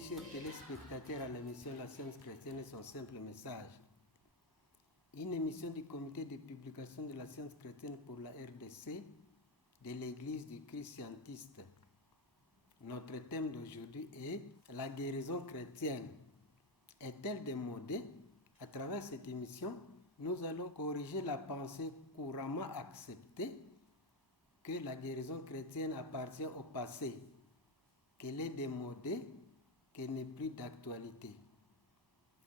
Bienvenue chers téléspectateurs à l'émission La Science chrétienne et son simple message. Une émission du comité de publication de la science chrétienne pour la RDC de l'Église du Christ scientiste. Notre thème d'aujourd'hui est la guérison chrétienne. Est-elle démodée? À travers cette émission, nous allons corriger la pensée couramment acceptée que la guérison chrétienne appartient au passé, qu'elle est démodée, qu'elle n'est plus d'actualité.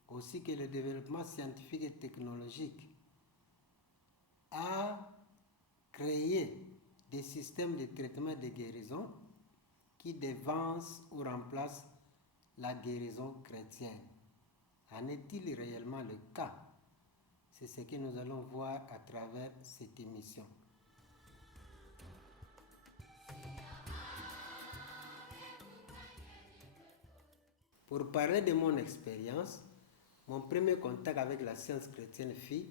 Aussi que le développement scientifique et technologique a créé des systèmes de traitement et de guérison qui devancent ou remplacent la guérison chrétienne. En est-il réellement le cas? C'est ce que nous allons voir à travers cette émission. Pour parler de mon expérience, mon premier contact avec la science chrétienne fut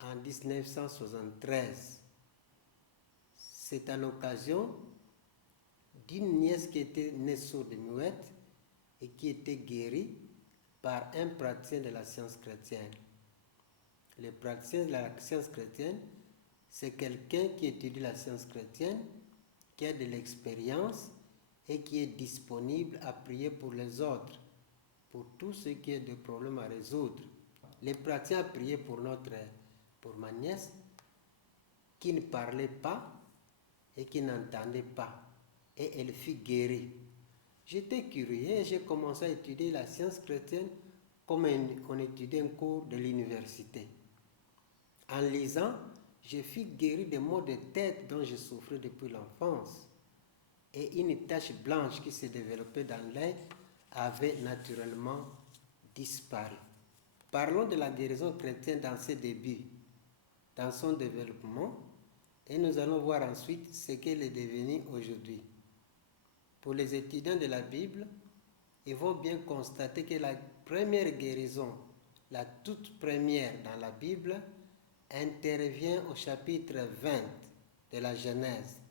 en 1973. C'est à l'occasion d'une nièce qui était née sourde et muette et qui était guérie par un praticien de la science chrétienne. Le praticien de la science chrétienne, c'est quelqu'un qui étudie la science chrétienne, qui a de l'expérience et qui est disponible à prier pour les autres, pour tout ce qui est de problèmes à résoudre. Le praticien a prié pour ma nièce, qui ne parlait pas et qui n'entendait pas, et elle fut guérie. J'étais curieux et j'ai commencé à étudier la science chrétienne comme on étudie un cours de l'université. En lisant, je fus guéri des maux de tête dont je souffrais depuis l'enfance. Et une tache blanche qui s'est développée dans l'œil avait naturellement disparu. Parlons de la guérison chrétienne dans ses débuts, dans son développement, et nous allons voir ensuite ce qu'elle est devenue aujourd'hui. Pour les étudiants de la Bible, ils vont bien constater que la première guérison, la toute première dans la Bible, intervient au chapitre 20 de la Genèse.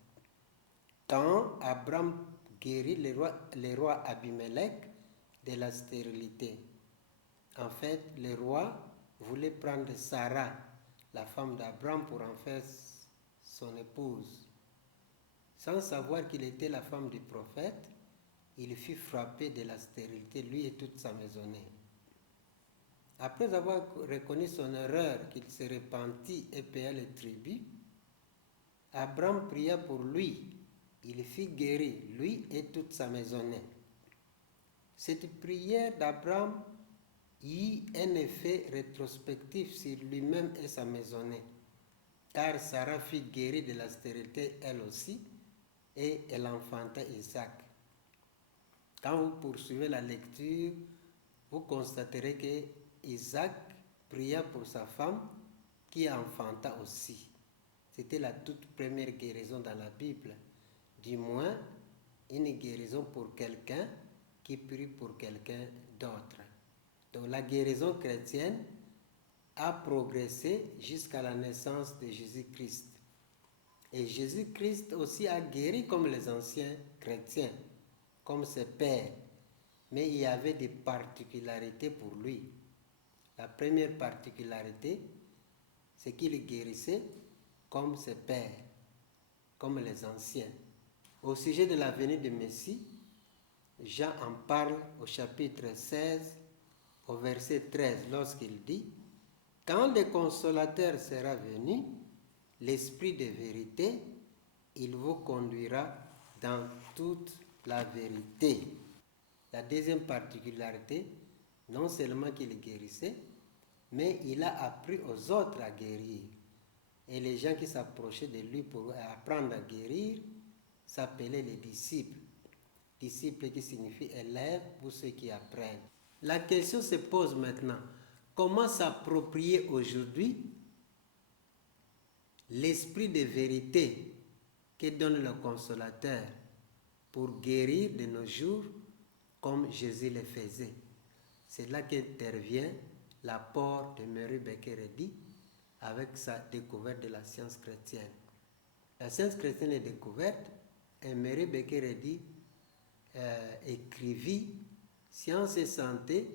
Quand Abraham guérit le roi Abimelech de la stérilité. En fait, le roi voulait prendre Sarah, la femme d'Abraham, pour en faire son épouse. Sans savoir qu'il était la femme du prophète, il fut frappé de la stérilité, lui et toute sa maisonnée. Après avoir reconnu son erreur, qu'il se repentit et paya le tribut, Abraham pria pour lui. Il fut guéri, lui et toute sa maisonnée. Cette prière d'Abraham eut un effet rétrospectif sur lui-même et sa maisonnée, car Sarah fut guérie de la stérilité elle aussi, et elle enfanta Isaac. Quand vous poursuivez la lecture, vous constaterez que Isaac pria pour sa femme qui enfanta aussi. C'était la toute première guérison dans la Bible. Du moins, une guérison pour quelqu'un qui prie pour quelqu'un d'autre. Donc la guérison chrétienne a progressé jusqu'à la naissance de Jésus-Christ. Et Jésus-Christ aussi a guéri comme les anciens chrétiens, comme ses pères. Mais il y avait des particularités pour lui. La première particularité, c'est qu'il guérissait comme ses pères, comme les anciens. Au sujet de la venue du Messie, Jean en parle au chapitre 16, au verset 13, lorsqu'il dit « Quand le consolateur sera venu, l'Esprit de vérité, il vous conduira dans toute la vérité. » La deuxième particularité, non seulement qu'il guérissait, mais il a appris aux autres à guérir. Et les gens qui s'approchaient de lui pour apprendre à guérir s'appelaient les disciples. Disciples qui signifie élève pour ceux qui apprennent. La question se pose maintenant, comment s'approprier aujourd'hui l'esprit de vérité que donne le consolateur pour guérir de nos jours comme Jésus le faisait? C'est là qu'intervient l'apport de Mary Baker Eddy avec sa découverte de la science chrétienne. La science chrétienne est découverte et Mary Baker Eddy écrivit Science et santé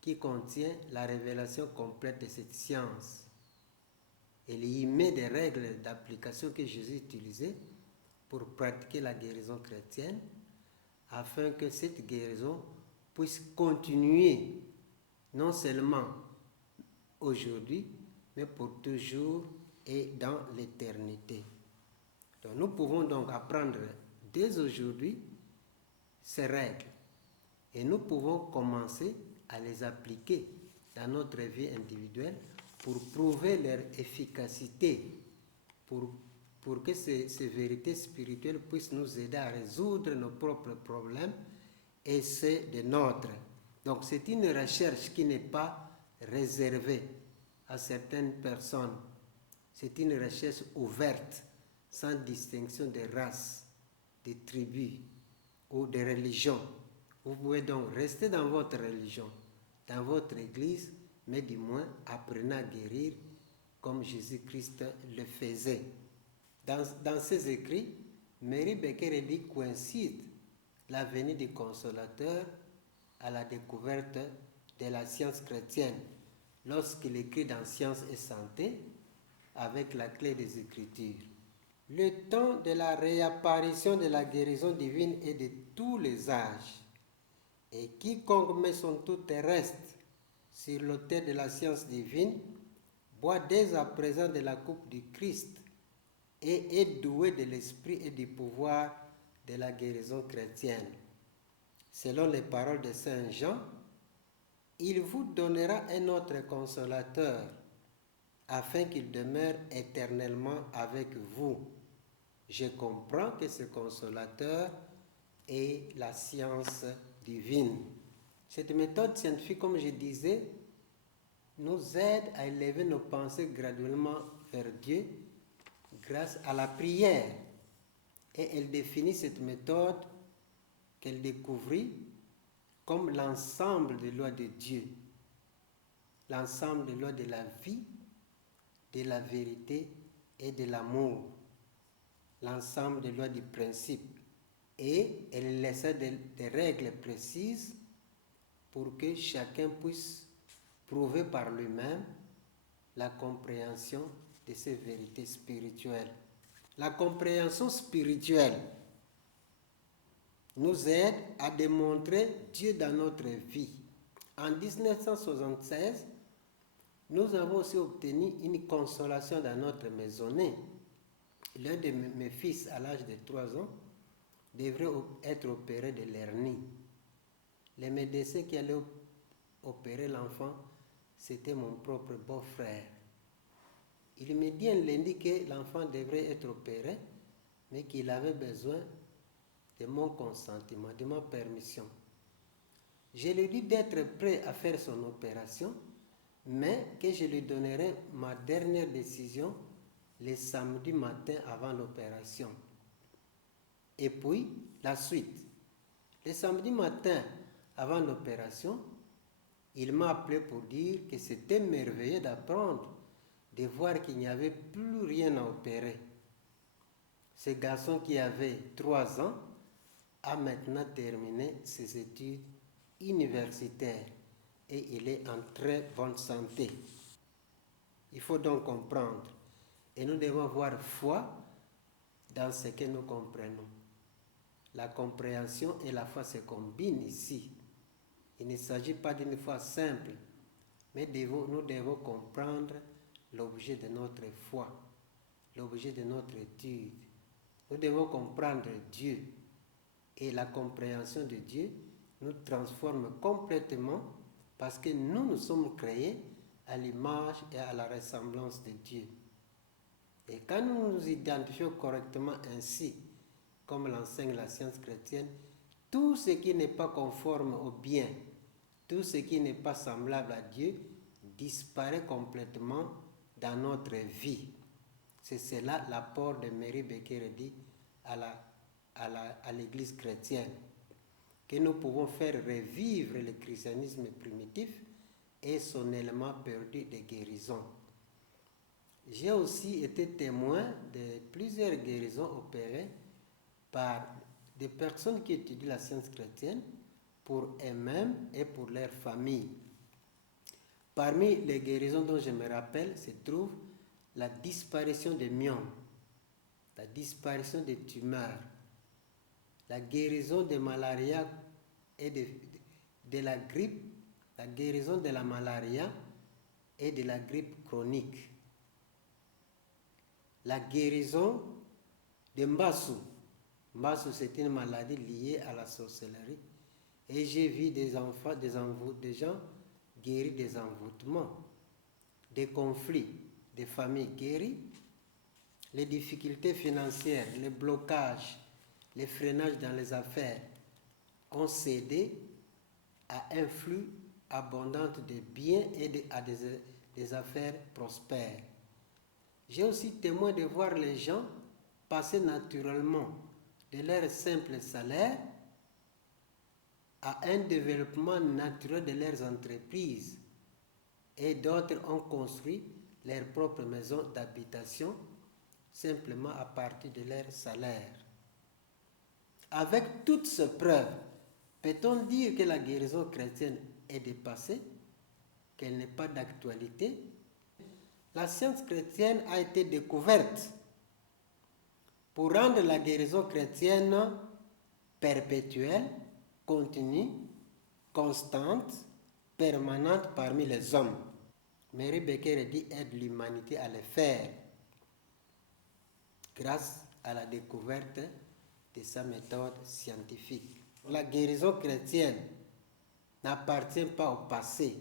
qui contient la révélation complète de cette science. Elle y met des règles d'application que Jésus utilisait pour pratiquer la guérison chrétienne afin que cette guérison puisse continuer non seulement aujourd'hui, mais pour toujours et dans l'éternité. Donc nous pouvons donc apprendre dès aujourd'hui ces règles et nous pouvons commencer à les appliquer dans notre vie individuelle pour prouver leur efficacité, pour que ces vérités spirituelles puissent nous aider à résoudre nos propres problèmes et ceux de nôtres. Donc c'est une recherche qui n'est pas réservée à certaines personnes. C'est une recherche ouverte, sans distinction de race, de tribus ou de religion. Vous pouvez donc rester dans votre religion, dans votre église, mais du moins apprenez à guérir comme Jésus-Christ le faisait. Dans ses écrits, Mary Baker Eddy coïncide la venue du Consolateur à la découverte de la science chrétienne lorsqu'il écrit dans Science et Santé avec la clé des Écritures. Le temps de la réapparition de la guérison divine est de tous les âges, et quiconque met son tout terrestre sur l'autel de la science divine boit dès à présent de la coupe du Christ et est doué de l'esprit et du pouvoir de la guérison chrétienne. Selon les paroles de Saint Jean, il vous donnera un autre consolateur afin qu'il demeure éternellement avec vous. Je comprends que ce consolateur est la science divine. Cette méthode scientifique, comme je disais, nous aide à élever nos pensées graduellement vers Dieu grâce à la prière. Et elle définit cette méthode qu'elle découvrit comme l'ensemble des lois de Dieu, l'ensemble des lois de la vie, de la vérité et de l'amour, l'ensemble des lois du principe. Et elle laissait des règles précises pour que chacun puisse prouver par lui-même la compréhension de ces vérités spirituelles. La compréhension spirituelle nous aide à démontrer Dieu dans notre vie. En 1976, nous avons aussi obtenu une consolation dans notre maisonnée. L'un de mes fils, à l'âge de 3 ans, devrait être opéré de l'hernie. Le médecin qui allait opérer l'enfant, c'était mon propre beau-frère. Il me dit un lundi que l'enfant devrait être opéré, mais qu'il avait besoin de mon consentement, de ma permission. Je lui dis d'être prêt à faire son opération, mais que je lui donnerai ma dernière décision le samedi matin avant l'opération. Et puis, la suite. Le samedi matin avant l'opération, il m'a appelé pour dire que c'était merveilleux d'apprendre, de voir qu'il n'y avait plus rien à opérer. Ce garçon qui avait 3 ans a maintenant terminé ses études universitaires et il est en très bonne santé. Il faut donc comprendre et nous devons avoir foi dans ce que nous comprenons. La compréhension et la foi se combinent ici. Il ne s'agit pas d'une foi simple, mais nous devons comprendre l'objet de notre foi, l'objet de notre étude. Nous devons comprendre Dieu. Et la compréhension de Dieu nous transforme complètement parce que nous sommes créés à l'image et à la ressemblance de Dieu. Et quand nous nous identifions correctement ainsi, comme l'enseigne la science chrétienne, tout ce qui n'est pas conforme au bien, tout ce qui n'est pas semblable à Dieu, disparaît complètement dans notre vie. C'est cela l'apport de Mary Baker Eddy à l'Église chrétienne, que nous pouvons faire revivre le christianisme primitif et son élément perdu de guérison. J'ai aussi été témoin de plusieurs guérisons opérées par des personnes qui étudient la science chrétienne pour eux-mêmes et pour leur famille. Parmi les guérisons dont je me rappelle se trouve la disparition des myomes, la disparition des tumeurs, la guérison de malaria et de la grippe, la guérison de la malaria et de la grippe chronique, la guérison de Mbassou. Mbassou, c'est une maladie liée à la sorcellerie. Et j'ai vu des enfants, des gens guéris des envoûtements, des conflits, des familles guéries, les difficultés financières, les blocages, les freinages dans les affaires ont cédé à un flux abondant de biens et à des affaires prospères. J'ai aussi témoin de voir les gens passer naturellement de leur simple salaire à un développement naturel de leurs entreprises, et d'autres ont construit leur propre maison d'habitation simplement à partir de leur salaire. Avec toutes ces preuves, peut-on dire que la guérison chrétienne est dépassée, qu'elle n'est pas d'actualité? La science chrétienne a été découverte pour rendre la guérison chrétienne perpétuelle, continue, constante, permanente parmi les hommes. Mary Becker dit aide l'humanité à le faire grâce à la découverte de sa méthode scientifique. La guérison chrétienne n'appartient pas au passé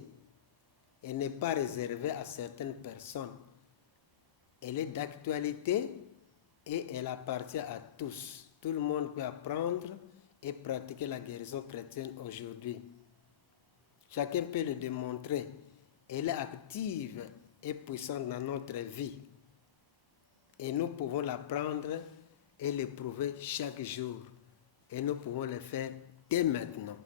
et n'est pas réservée à certaines personnes. Elle est d'actualité et elle appartient à tous. Tout le monde peut apprendre et pratiquer la guérison chrétienne aujourd'hui. Chacun peut le démontrer. Elle est active et puissante dans notre vie. Et nous pouvons l'apprendre et l'éprouver chaque jour. Et nous pouvons le faire dès maintenant.